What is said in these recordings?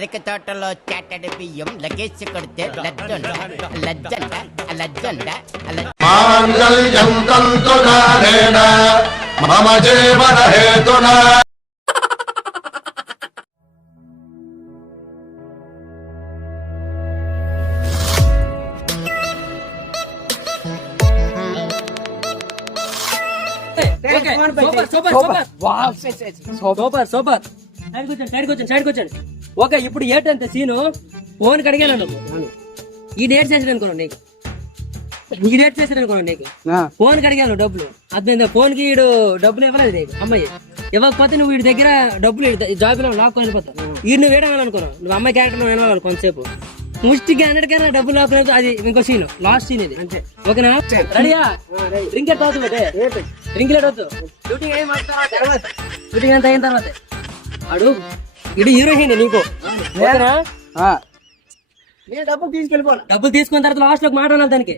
చెరుకు తోటలో చాటడి బియ్యం లగేసి కొడితే లజ్జండ లజ్జండ లజ్జండ మాంగళ్యం తంతునానేన మమ జీవన హేతునా. ఓకే ఇప్పుడు ఏంటంటే సీను ఫోన్ కడిగాను నువ్వు ఈ డేట్ చేసాడు అనుకున్నావు నీకు ఈ డేట్ చేసాడు అనుకున్నావు నీకు ఫోన్ కడిగాను డబ్బులు అర్థమైందా ఫోన్ కి వీడు డబ్బులు ఇవ్వలేదు నీకు అమ్మాయి ఇవ్వకపోతే నువ్వు వీడి దగ్గర డబ్బులు జాబ్ లో లాక్కొని వెళ్ళిపోతావు ఈ నువ్వు వేయడాలనుకున్నావు నువ్వు అమ్మాయి క్యారెక్టర్ నువ్వు వినాలి కొంతసేపు ముష్టికి అన్నిటికైనా డబ్బులు లాక్కునే అది ఇంకో సీన్ లాస్ట్ సీన్ ఇది అంతే ఓకేనా రెడీయా డ్రింక్ ఎట్ అవుతుంది డ్రింక్ లేట్ అవుతుంది షూటింగ్ షూటింగ్ అంత అయిన తర్వాత అడు ఇడు హీరోయిన్ నీకు ఓకేనా డబ్బులు తీసుకున్న తర్వాత లాస్ట్ లో మాట్లాడాలి దానికి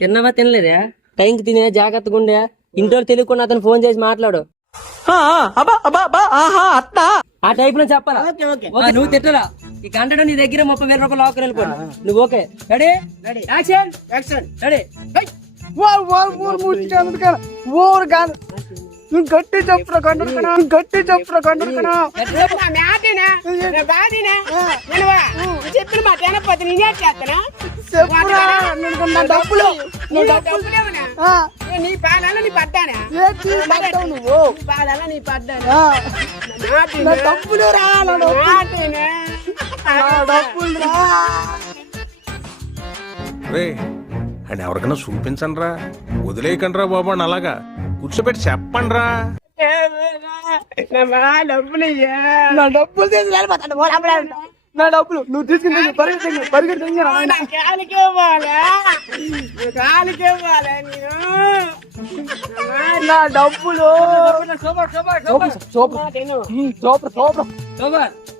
తిన్నావా తినలేదా టైంకి తినే జాగ్రత్తగా ఉండే ఇంట్లో తెలియకుండా అతను ఫోన్ చేసి మాట్లాడు ఆ టైప్ లో చెప్పాలా నువ్వు తిట్టరా ఈ గంటలో నీ దగ్గర 30,000 రూపాయలు లాక్ వెళ్ళిపోయి నువ్వు ఓకే రెడీ యాక్షన్ రెడీ నువ్వు గట్టి చెప్పురా కండుకున్నా గట్టి చెప్పురా కండుకున్నా చెప్పిన మాట ఏనపోతే నేనే చేస్తానా డబ్బులు నీ పాలలో నీ పడ్డానా నువ్వు పాలలో నీ పడ్డానా డబ్బులు రా డబ్బులు రా అని ఎవరికైనా చూపించండి రా వదిలేయకండి రా బాబు అని అలాగా కూర్చోబెట్టి చెప్పండి రా నా డబ్బులు తీసుకెళ్ళిపోతాను నా డబ్బులు నువ్వు తీసుకుని పరిగెత్తి నా డబ్బులు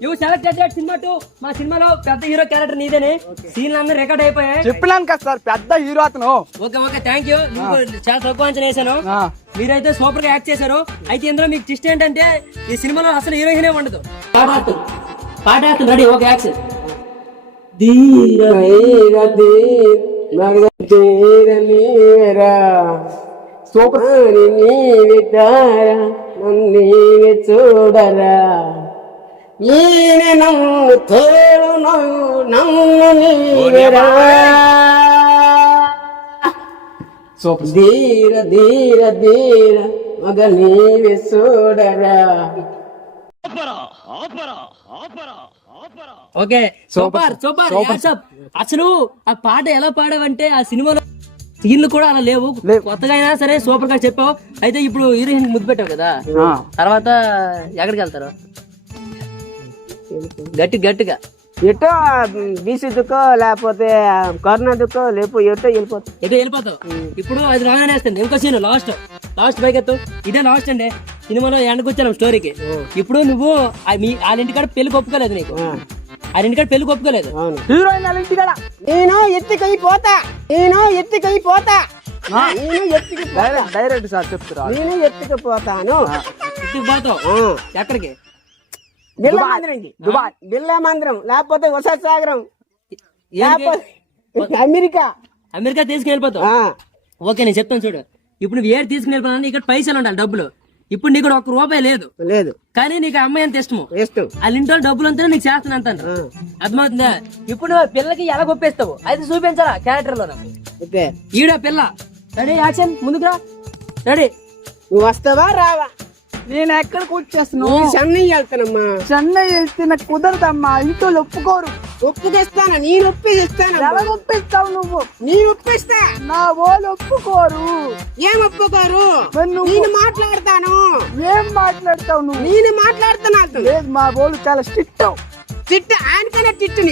నువ్వు సెలెక్ట్ చేసే సినిమా 2 మా సినిమాలో పెద్ద హీరో క్యారెక్టర్ నీదేనే సీన్లు అన్నీ రికార్డ్ అయిపోయాయి చెప్పినాను కదా సార్ పెద్ద హీరో అతను ఓకే థ్యాంక్ యూ చాలా తక్కువ అంచనా వేసాను మీరైతే సూపర్ గా యాక్ట్ చేశారు అయితే ఇందులో మీకు ట్విస్ట్ ఏంటంటే ఈ సినిమాలో అసలు హీరోయినే ఉండదు పాట రెడీ ఓకే యాక్షన్ చూడరా ఈయన నన్ను తోడు నన్ను నీరా ధీర ధీర ధీర మగ నీవే చూడరా ఓకే సూపర్ అసలు ఆ పాట ఎలా పాడావంటే ఆ సినిమాలో సీన్లు కూడా అలా లేవు కొత్తగా అయినా సరే సూపర్ గా చెప్పావు అయితే ఇప్పుడు హీరోయిన్ ముద్దు పెట్టావు కదా తర్వాత ఎక్కడికి వెళ్తారు గట్టిగా ఎటో బీసీ దుక్కో లేకపోతే కరోనా దుక్కో లేపు ఎటో వెళ్ళిపోతావు ఇప్పుడు అది రాగానే వేస్తుంది ఇంకో సీన్ లాస్ట్ బైక్ ఎత్తు ఇదే లాస్ట్ అండి సినిమాలో ఎండకొచ్చాను స్టోరీకి ఇప్పుడు నువ్వు వాళ్ళ ఇంటికాడ పెళ్లి ఒప్పుకోలేదు నీకు వాళ్ళ ఇంటికాడ పెళ్లి ఒప్పుకోలేదు హీరోయిన్ వాళ్ళ ఇంటికాడ నేను ఎత్తికైపోతా డైరెక్ట్ సార్ చెప్తురా నేను ఎత్తుకుపోతాను పోతావు ఎక్కడికి బిర్లా మందిరం లేకపోతే వససాగరం అమెరికా తీసుకెళ్ళిపోతావు ఓకే నేను చెప్తాను చూడు ఇప్పుడు నువ్వు ఏడు తీసుకుని ఇక్కడ పైసలు ఉండాలి డబ్బులు ఇప్పుడు నీకు ₹1 లేదు కానీ నీకు అమ్మాయి అంత ఇష్టం వాళ్ళ ఇంట్లో డబ్బులు అంతా నీకు చేస్తాను అంటాను అర్థమవుతుందా ఇప్పుడు నువ్వు పిల్లకి ఎలా గొప్పేస్తావు అయితే చూపించాలా క్యారెక్టర్ లో ఈడ పిల్ల రెడీ యాక్షన్ ముందుకు రా రెడీ నువ్వు వస్తావా రావా నేను ఎక్కడికి వచ్చేస్తున్నావు చెన్నై వెళ్తానమ్మా చెన్నై వెళ్తే నాకు కుదరదమ్మా ఇంట్లో ఒప్పుకోరు ఒప్పుకిస్తాను నేను ఒప్పిస్తాను ఎలా ఒప్పిస్తావు నువ్వు నేను ఒప్పిస్తా నా వాళ్ళు ఒప్పుకోరు ఏం ఒప్పుకోరు నేను మాట్లాడతాను ఏం మాట్లాడతావు నువ్వు నేను మాట్లాడుతున్నా లేదు మా వాళ్ళు చాలా స్ట్రిక్ట్ ఆయనకన్నా తిట్టు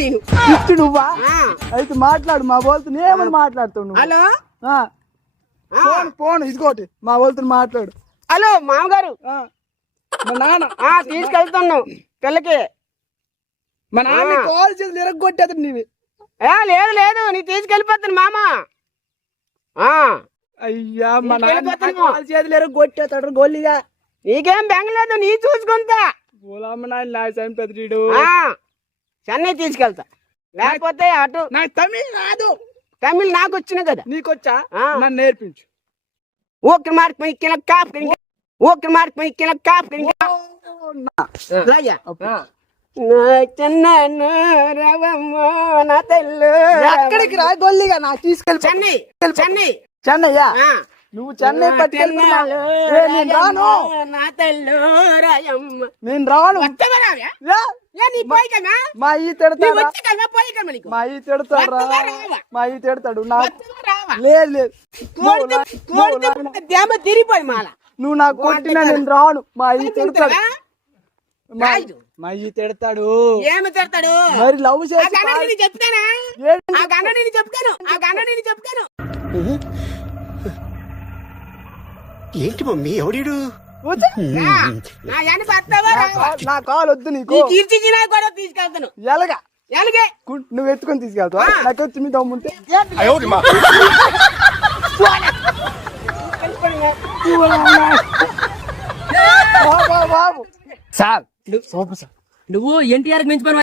నేను నువ్వా అయితే మాట్లాడు మా వాళ్ళతో ఏమని మాట్లాడతావు నువ్వు హలో ఫోన్ ఇదిగోటి మా వాళ్ళతో మాట్లాడు హలో మామగారు మా నాన్న తీసుకెళ్తున్నావు పిల్లకి మా నాన్న కాల్ చేసి ఎరగొట్టేది నీవి లేదు నీ తీసుకెళ్ళిపోతాను మామ అయ్యా మా నాన్న కాల్ చేతులు ఎరగొట్టేస్తాడు గోలిగా నీకేం బెంగలేదు నీ చూసుకుంటా పోలమ్మ నాయన నా చంపేది చెన్నై తీసుకెళ్తా, లేకపోతే అటు. నాకు తమిళ్ రాదు. తమిళ్ నాకు వచ్చిన కదా. నీకొచ్చా? నన్ను నేర్పించు. ఓకే మార్క్ పై కిలో కాప్ కరింగా, ఓకే మార్క్ పై కిలో కాప్ కరింగా. రాయ్యా చెన్నై రవమ్మ నా తెల్లు. ఎక్కడికి రా గొల్లిగా నాకు తీసుకెళ్ళి. చెన్నై చెన్నై చెన్నయ్యా నువ్వు చెన్నై పట్టుకెళ్తున్నా. నేను రాను. నా తెల్లు రాయమ్మ. నేను రాను. వస్తావా రావా? రా. నీ పోయికమా? మా ఈ తిడతాడు. పోయికమా నీకు? మా ఈ తిడతాడు రా. మా ఈ తిడతాడు. రావా? లేదు లేదు. దేమ తిరిగిపోయి మాల. నువ్వు నాకు కొట్టినా నేను రాను. మా ఈ తిడతాడు. మా ఈ తిడతాడు. ఏమి తిడతాడు? మరి లవ్ చేసి చెప్తానా? ఆ గండ నేను చెప్తాను. ఆ గండ నేను చెప్తాను. ఏంటి మమ్మీ ఎవడీడు? నా వెనక వస్తావా రావా? నా కాలు వద్దు నీకు. తీర్చిచ్చినా కూడా తీసుకెళ్తాను. ఎలాగా ఎలాగే నువ్వు ఎత్తుకొని తీసుకెళ్తావా? నాకు వచ్చి మీ దమ్ముంటే బాబు సార్ నువ్వు ఎన్టీఆర్ మించిపోయిన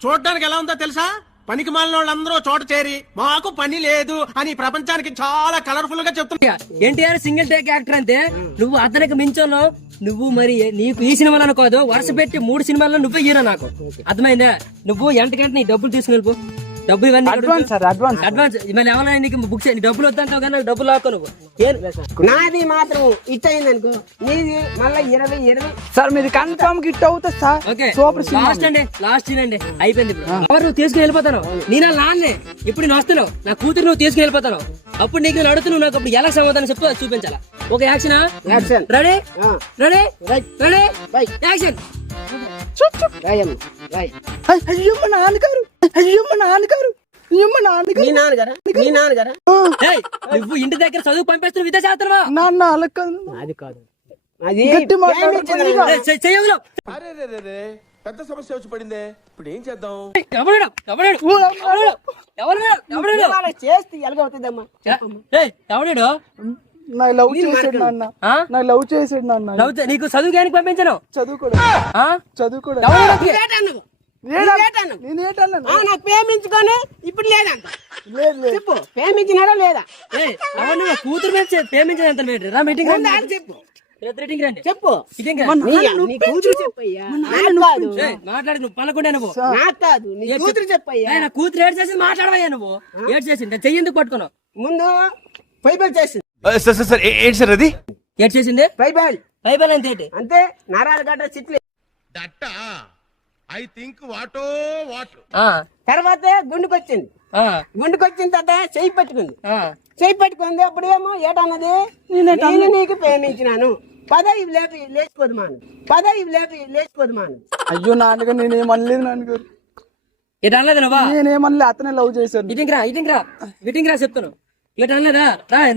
చూడడానికి ఎలా ఉందో తెలుసా? పనికి మాలిన వాళ్ళందరూ చోట చేరి మాకు పని లేదు అని ప్రపంచానికి చాలా కలర్ఫుల్ గా చెప్తున్నా. ఎన్టీఆర్ సింగిల్ టేక్ యాక్టర్ అంటే నువ్వు అతనికి మించున్నావు. నువ్వు మరి నీకు ఈ సినిమాలో అనుకోదు, వరుస పెట్టి 3 సినిమాల్లో నువ్వే హీరో. నాకు అర్థమైందా? నువ్వు ఎంతకంటే నీ డబ్బులు తీసుకుని వెళ్ళిపో. డబ్బులు ఇవన్నీ అడ్వాన్స్ మళ్ళీ ఎవరైనా నీకు బుక్స్ డబ్బులు వద్దంటావు కానీ డబ్బులు లాక్కో నువ్వు. నాది మాత్రం ఇట్ అయింది అనుకో, నీది మళ్ళీ 20 సార్ మీది కన్ఫర్మ్ గిట్ అవుతుంది సార్. ఓకే సూపర్ లాస్ట్ అండి, లాస్ట్ అండి అయిపోయింది. ఇప్పుడు ఎవరు నువ్వు తీసుకుని వెళ్ళిపోతాను? నేను నాన్నే. ఇప్పుడు నేను వస్తాను, నా కూతురు నువ్వు తీసుకుని వెళ్ళిపోతాను. అప్పుడు నీకు నేను అడుగుతున్నావు, నాకు అప్పుడు ఎలా సమాధానం చెప్తా చూపించాలా? ఒక action ready ready ready action. అయ్యో మా నాన్నగారు, అయ్యో మా నాన్నగారు, అయ్యో మా నాన్నగారు. నీ నాన్నగారా? నువ్వు ఇంటి దగ్గర చదువు పంపిస్తున్న విదేశాస్త్రమా? నాన్న అలా కాదు. అది కాదు, అది గట్టి మాట్లాడు. చెయ్యదు. పెద్ద సమస్య వచ్చి పడిందే, ఇప్పుడు ఏం చేద్దాం? ఎవరు చేస్తే ఎలాగవుతుందమ్మా? ఎవడాడు? నాకు లవ్ చేసాడు నాన్న. నాకు లవ్ చేసాడు నాన్న. నీకు చదువుకి పంపించాను. చదువుకోడు. చదువుకోడు. నేనేటన్నాను? నాకు ప్రేమించుకొని ఇప్పుడు లేదంట. లేదు లేదు. చెప్పు, ప్రేమించినాడా లేదా? కూతురు మీద ప్రేమించిన మీటింగ్ చెప్పు రండి. చెప్పు. నీ కూతురు చెప్పయ్యా. మాట్లాడు నువ్వు పలకుండా నువ్వు. నాకు కాదు, నీ కూతురు చెప్పయ్యా. నా కూతురు ఏడు చేసి మాట్లాడవయ్యా నువ్వు. ఏడు చేసింది చెయ్యేందుకు పట్టుకున్నావు? ముందు బైబిల్ చేసింది. ఏంటి సార్ అది? ఏడు చేసింది బైబిల్. బైబిల్ అంతే అంతే. నరాలు గడ్డ చిట్లు. తర్వాత గుండుకొచ్చింది. గుండుకొచ్చిన తర్వాత చెయ్యి పట్టుకుంది. చెయ్యి పట్టుకుంది. అప్పుడు ఏమో ఏటన్నది, నేను నీకు ప్రేమించినాను, పద ఇవి లేపి లేచిపోదు మాను, పద ఇవి లేపి లేచిపోదు మాను. అయ్యో నాన్నగారు నేనేమనలేదు నాన్నగారు. ఇటు అనలేదు నువ్వా? నేనేమనలే, అతనే లవ్ చేశాను. ఇటింగ్ రా చెప్తాను. ఇటు అనలేదా?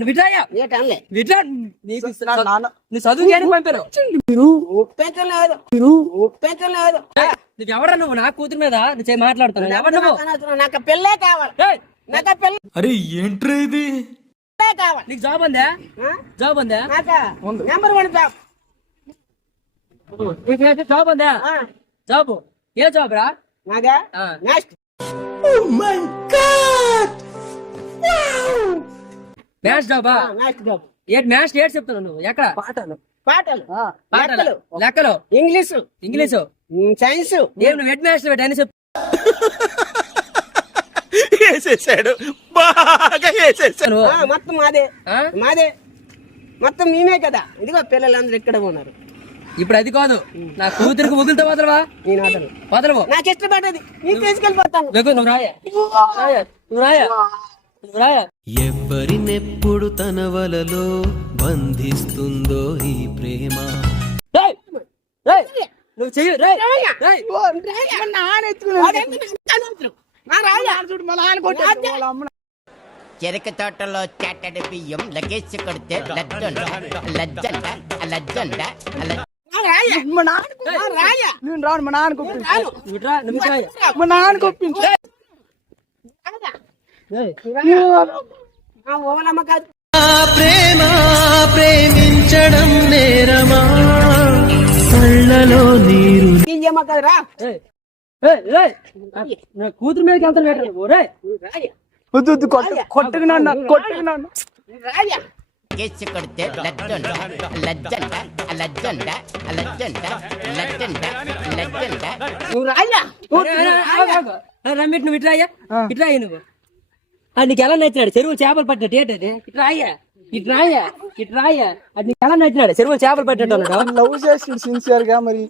విట్రాయా ఏటనలే. విట్రా. నీ చదువు అని పంపారు. ఒప్పించలేదు. నువ్వు ఎవరా? నువ్వు నా కూతురు మీద మాట్లాడుతున్నావు. ఎవరు నువ్వు? నాకు పెళ్ళే కావాలి. నాకు పెళ్ళి. అరే ఏంట్రా ఇది? కావాలి. నీకు జాబ్ ఉందా? జాబ్ ఉందా? Number 1 job. జాబ్ ఉందా? జాబ్ ఏ జాబ్ రా? నాదా నెక్స్ట్. మ్యాథ్స్ జాబా? Next job. మ్యాథ్స్ ఏడు చెప్తున్నావు నువ్వు? ఎక్కడ? పాటలు లెక్కలు ఇంగ్లీషు సైన్స్. ఏం నువ్వు హెడ్ మాస్టర్ పెట్టని చెప్పు. వేసేసాడు, బాగా వేసేసాడు. మొత్తం మాదే మొత్తం మేమే కదా. ఇదిగో పిల్లలందరూ ఇక్కడ ఉన్నారు. ఇప్పుడు అది కాదు, నా కూతురికి వదులుతా వదలవా? నేను వదలవు. నాకు ఇష్టపడ్డది నేను తీసుకెళ్ళిపోతాను. నువ్వు రాయా. ఎవరినెప్పుడు తన వలలో బంధిస్తుందో ఈ ప్రేమ. నువ్వు చెయ్యి. చెరుకు తోటలో చెట్టడి బియ్యం లగేజ్ కొడితే లజ్జండ లజ్జండ లజ్జండ. నేను రాను. మా నాన్న కొప్పించు. మా నాన్న కొప్పించు. ప్రేమ ప్రేమించడం నేరమా? కళ్ళలో నీరు అమ్మ కదరా ఏయ్, ఏయ్, ఏయ్, నా కూతురు మీదకి ఎంత పెట్టారు ఓరే వద్దు వద్దు కొట్టుకు నాన్న రాయ్యా లగేజ్ కొడితే లజ్జంట లజ్జంట లజ్జంట లజ్జంట లజ్జంట లజ్జంట నువ్వు రాయ్యా రమ్మిట్ నువ్వు ఇట్లా అయ్యా ఇట్లా అయ్యి నువ్వు నీకు ఎలా నచ్చినాడు చెరువులు చేపలు పట్టినట్టు ఏంటది ఇట్లా అయ్యా ఇట్లా అయ్యా అది నీకు ఎలా నచ్చినాడు చెరువులు చేపలు పట్టినట్టు అన్నాడు లవ్ చేసి సిన్సియర్ గా మరి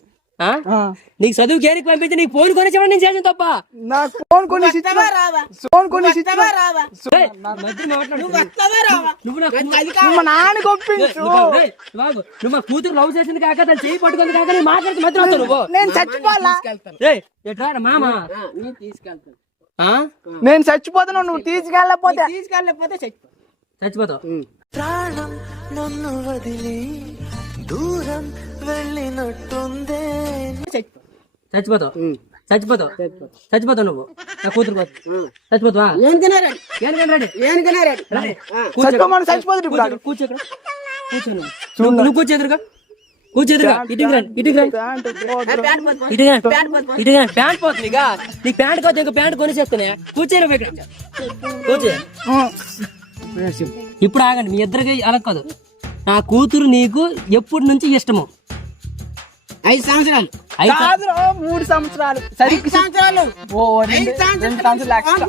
నీకు చదువు కేరికి పంపించి నీకు ఫోన్ కొనిచ్చామని నేను చేసాను తప్ప నాకు ఫోన్ కొని రావా ఫోన్ కొని రావా ఏయ్, మధ్య మాట్లాడు. నువ్వు వస్తావా రావా నువ్వు నా అది కాదు. మా నాన్నకి ఒప్పించు ఏయ్, బాబు, నువ్వు మా కూతురు లవ్ చేసింది కాక తను చేయి పట్టుకుంది కాక నేను మాట్లాడుతూ మధ్య వస్తావు నువ్వు నేను చచ్చిపోవాలా ఏయ్, ఎట్రా మామ నేను తీసుకెళ్తాను ఆ? నేను చచ్చిపోతాను నువ్వు తీసుకెళ్ళకపోతే తీసుకెళ్ళకపోతే చచ్చిపో చచ్చిపోతావు ప్రాణం నన్ను వదిలి దూరం వెళ్ళినట్టుందే. చచ్చిపోతావు చచ్చిపోతావు నువ్వు నా కూతురు చచ్చిపోతావా ఏం తినారండి ఏం తినారండి చచ్చిపోమని చచ్చిపోతుంది ఇప్పుడు కూర్చో ఇక్కడ. కూర్చో నువ్వు కూర్చో ఎదురుగా ఇటుకి రండి ప్యాంట్ పోతుంది ఇక నీకు ప్యాంట్ కొద్ది ఇంకా ప్యాంట్ కొనిసేస్తానే కూర్చోను ఇక్కడ కూర్చో ఇప్పుడు ఆగండి మీ ఇద్దరికి అలా కాదు నా కూతురు నీకు ఎప్పటి నుంచి ఇష్టము 5 సంవత్సరాలు కాదురా 3 సంవత్సరాలు 5 సంవత్సరాలు ఓ 2 సంవత్సరాలు extra.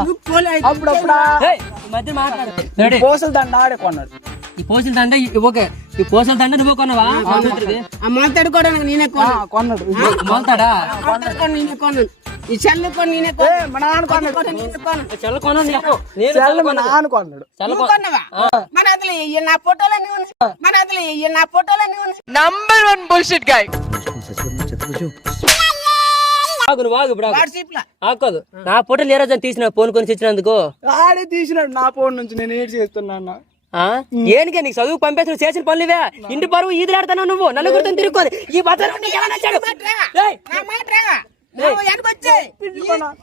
నువ్వు పోలేదు. అప్పుడప్పుడు ఏయ్, ఈ మధ్య మాట్లాడు పోసల దండ ఆడే కొన్నాడు ఈ పోసల దండ ఓకే ఈ పోసల దండ నువ్వు కొన్నావా మా కూతురికి ఆ మొలతాడు కూడా నేనే కొన్నాను కొన్నాడు మొలతాడా మొలతాడు కూడా నేనే కొన్నాను ఈ చెల్లు కూడా నేనే కొన్నాను మా నాన్న కొన్నాడు నేనే కొన్నాను చెల్ల కొన్నాను నేను చెల్ల మా నాన్న కొన్నాడు నువ్వు కొన్నావా మన అసలు నా ఫోటోలన్నీ ఉన్నాయి మన అసలు నా ఫోటోలన్నీ ఉన్నాయి వాగు ఇప్పుడు వాట్సాప్ లో ఆకోదు నా ఫోటోలు ఏ రోజు తీసిన ఫోన్ కొని ఇచ్చినందుకు ఆడే తీసినాడు నా ఫోన్ నుంచి నేను ఏడ్ చేస్తున్నా అన్న ఏనికే నీకు చదువు పంపేసి చేసిన పనులువే ఇంటి పరువు ఈదులాడుతున్నావు నువ్వు నలుగురితో తిరుగుకొని ఈ బజారు నీకు ఎలా నచ్చాడు ఏయ్, నా మాట రా నువ్వు వెనకొచ్చే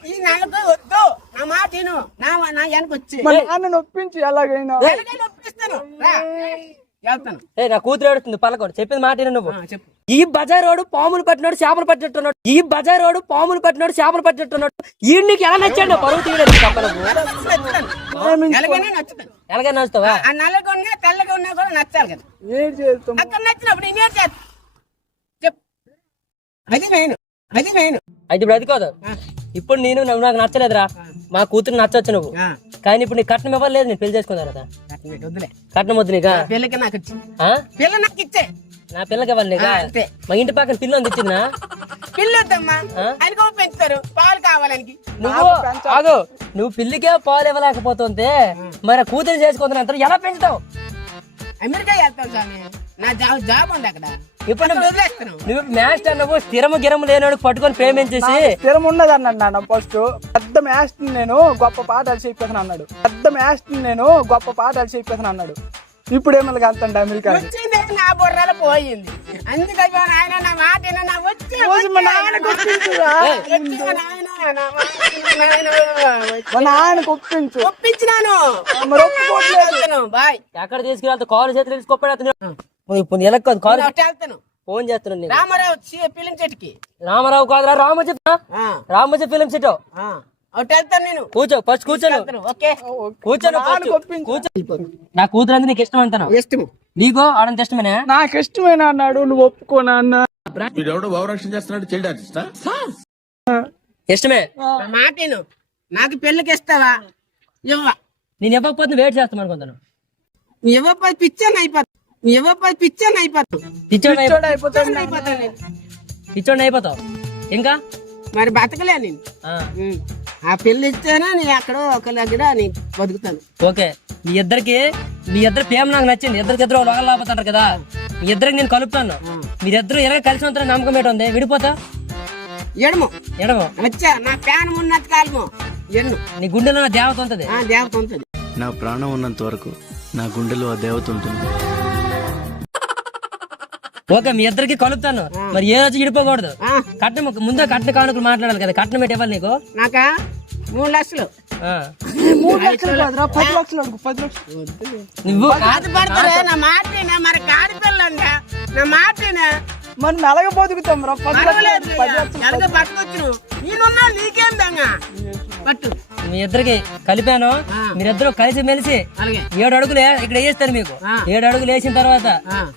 ఈ నెలకు వద్దు నా మాట విను నా వెనకొచ్చే మా నాన్న నొప్పించి ఎలాగైనా ఒప్పిస్తాను రా వెళ్తాను ఏయ్, నా కూతురు ఏడుస్తుంది పలకోడు చెప్పింది మాట విను నువ్వు చెప్పు ఈ బజారోడు పాములు పట్టినాడు చేపలు పట్టినట్టున్నాడు ఈ బజారోడు పాములు పట్టినాడు చేపలు పట్టినట్టున్నాడు ఈ నీకు ఎలా నచ్చాడు పరువు తీయడానికి తప్ప నువ్వు ఎలాగైనా నచ్చుతాను ఎలాగైనా నచ్చుతావా ఆ నల్లగా ఉన్నా తెల్లగా ఉన్నా కూడా నచ్చాలి కదా ఏడ్ చేస్తాం అక్కడ నచ్చినప్పుడు నేనే చేస్తా చెప్పు అది మెయిన్ అయితే ఇప్పుడు అది కాదు ఇప్పుడు నువ్వు నాకు నచ్చలేదురా మా కూతురు నచ్చొచ్చు నువ్వు కానీ ఇప్పుడు నీకు కట్నం ఇవ్వలేదు నేను పెళ్లి చేసుకున్నా కదా వద్దులే కట్నం వద్దు నీకా పిల్లకి నాకు ఇచ్చి ఆ? పిల్ల నాకు ఇచ్చే నా పిల్లకి ఇవ్వాలి నీకా అంతే. మా ఇంటి పక్కన పిల్ల ఉంది ఇచ్చిందా పిల్ల వద్దమ్మా అది కూడా పెంచుతారు పాలు కావాలని నువ్వు ఆగు నువ్వు పిల్లికే పాలు ఇవ్వలేకపోతుంటే మరి కూతురు చేసుకుంటున్నా అంటారు ఎలా పెంచుతావు అమెరికా వెళ్తాం స్వామి నా జాబ్ ఉంది అక్కడ ఇప్పుడు అక్కడ వదిలేస్తాను నువ్వు మాస్టర్ నువ్వు స్థిరము గిరము లేనోడు పట్టుకొని ప్రేమించేసి స్థిరం ఉన్నది అన్నాడు నాన్న ఫస్ట్ పెద్ద మ్యాచ్ నేను గొప్ప పాటలు చెప్పేసాను అన్నాడు పెద్ద మ్యాచ్ నేను గొప్ప పాటలు చెప్పేసాను అన్నాడు ఇప్పుడు ఏమన్నా వెళ్తాండి అమెరికా వచ్చింది నా బుర్రలో పోయింది అందుకని ఆయన నా మాట విను, నా వచ్చే మా నాన్నకు ఒప్పించురా. మా మా నాన్నకు ఒప్పించు ఒప్పించినాను మరి ఒప్పుకోవట్లేదు బాయ్ ఎక్కడ తీసుకెళ్తా కాలు చేతులు తీసుకోపడేస్తున్నాడు ఇప్పుడు ఎలా కాదు కాలు వెళ్తాను ఫోన్ చేస్తున్నాను నేను రామారావు ఫిలిం చెట్టుకి రామారావు కాదురా రామోజీ రామోజీ ఫిలిం సిటీ ఒకటి వెళ్తాను నేను కూర్చో ఫస్ట్ కూర్చోను ఓకే కూర్చోను ఫస్ట్ కూర్చో నా కూతురు అంటే నీకు ఇష్టం అంటాను ఇష్టము నీకు ఆడంత ఇష్టమేనా నాకు ఇష్టమేనా అన్నాడు నువ్వు ఒప్పుకోనా అన్న వీడెవడో భావరక్షణ చేస్తున్నాడు చైల్డ్ ఆర్టిస్టా ఇష్టమే నా మాట విను. నాకు పెళ్ళికి ఇస్తావా ఇవ్వ నేను ఇవ్వకపోతే వెయిట్ చేస్తాను అనుకుంటాను ఇవ్వపోయి పిచ్చాను అయిపోతాను పిచ్చోడు అయిపోతాడు అయిపోతాను నేను పిచ్చోడిని అయిపోతావు ఇంకా మరి బతకలే నేను ఆ, ఆ పెళ్లి ఇస్తేనే నేను ఎక్కడో ఒక దగ్గర నేను బతుకుతాను ఓకే మీ ఇద్దరు ప్రేమ నాకు నచ్చింది ఇద్దరు ఒకళ్ళు లాపోతారు కదా మీ ఇద్దరికి నేను కలుపుతాను మీరిద్దరు ఎలాగ కలిసి ఉంటారో నమ్మకం ఏంటి ఉంది విడిపోతా ఎడము ఎడమో వచ్చా నా ప్యాన్ ఉన్నది కాలము ఎన్ను నీ గుండెలో నా దేవత ఉంటది దేవత ఉంటుంది నా ప్రాణం ఉన్నంత వరకు నా గుండెలో ఆ దేవత ఉంటుంది. ఓకే మీ ఇద్దరికి కలుపుతాను మరి ఏ రోజు విడిపోకూడదు ఆ. కట్నం ముందే కట్న కానుకలు మాట్లాడాలి కదా కట్నం పెట్టి ఇవ్వాలి నీకు నాకా 3 లక్షలు ఆ. 3 లక్షలు కాదురా 10 లక్షలు అడుగు 10 లక్షలు నువ్వు బాధపడతారే నా మాట వినా, మరి కాడిపిల్లండి నా మాట వినా. మరి మెలగ బతుకుతాం రా పర్వాలేదు అయ్యా. ఎలాగో పట్టుకొచ్చు నేనున్నా నీకేం దంగా పట్టు మీ ఇద్దరికి కలిపాను, మీరిద్దరు కలిసి మెలిసి అలాగే 7 అడుగులు ఇక్కడ వేస్తారు మీకు. 7 అడుగులు వేసిన తర్వాత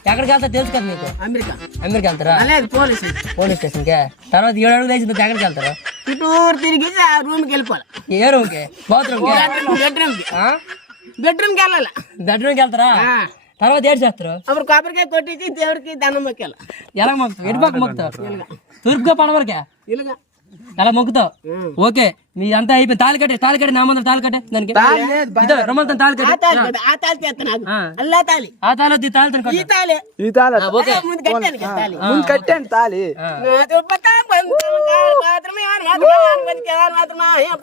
ఎక్కడికి వెళ్తారు తెలుసు కదా మీకు? అమెరికా అమెరికా వెళ్తారా? అలాగే పోలీసు పోలీస్ స్టేషన్ కి. తర్వాత 7 అడుగులు వేసిన తర్వాత ఎక్కడికి వెళ్తారు? చుట్టూరు తిరిగి ఆ రూమ్కి వెళ్ళిపోవాలి. ఏ రూమ్ కి? బాత్రూమ్ కి? బెడ్రూమ్కి వెళ్ళాలి. బెడ్రూమ్ కి వెళ్తారా? తర్వాత ఏడు చేస్తారు? అప్పుడు కొబ్బరికాయ కొట్టించి దేవుడికి దండం మొక్కాలి. ఎలా మొక్కుతావు? ఎటు పక్క మొక్కుతావు? తూర్పుగా పడవరకా? ఇలాగా ఎలా మొక్కుతావు? ఓకే, మీ అంతా అయిపోయింది. తాళి కట్టే నా ముందర తాళి కట్టే దానికి. ఇదో రొమ్మంతా తాళి కట్టే. ఆ తాళి చేస్తా నాకు. అల్లా తాళి ఆ తాళి వద్దు, ఈ తాళితో ఈ తాళి ఈ తాళ ఓకే. ముందు కట్టాను కదా తాళి. ముందు కట్టండి తాళి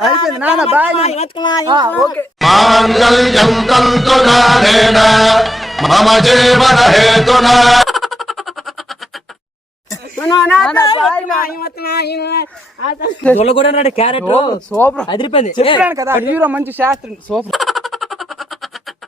అయిపోయింది నాన్న బాయ్ ఓకే మాంగళ్యం తంతునానేన మమ జీవన హేతునా కూడా క్యారెట్ సూపర్ అదిరిపోయింది. చెప్పాను కదా హీరో మంచి శాస్త్రం సూపర్